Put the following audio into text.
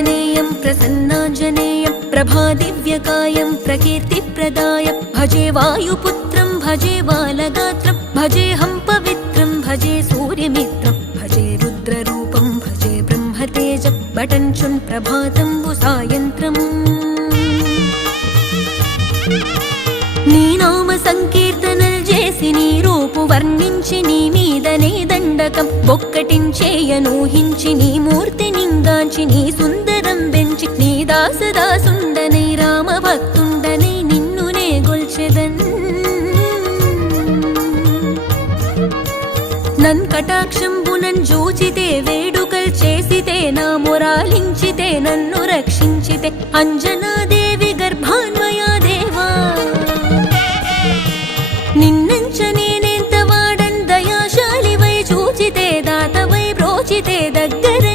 प्रसन्नाञ्जनेयं प्रसन्नाञ्जनेयं प्रभादिव्यकायं प्रकीर्तिप्रदायं भजे वायुपुत्रं भजे बालगात्रं भजेऽहं पवित्रं भजे सूर्यमित्रं भजे रुद्ररूपं भजे ब्रह्मतेजं बटञ्चुं प्रभातं सायन्त्रम् నీ నామ సంకీర్తనలు చేసి నీ రూపు వర్ణించి నీ మీదనే దండకం ఒక్కటించేయనూహించి నీ మూర్తి నింగాంచి నీ సుందరం పెంచి నీ దాసదాసుండనై రామ భక్తుండనై నిన్నునే గొల్చెదన్ నన్ కటాక్షంబునన్ జూచితే వేడుకల్ చేసితే నా మొరాలించితే నన్ను రక్షించితే అంజనాదే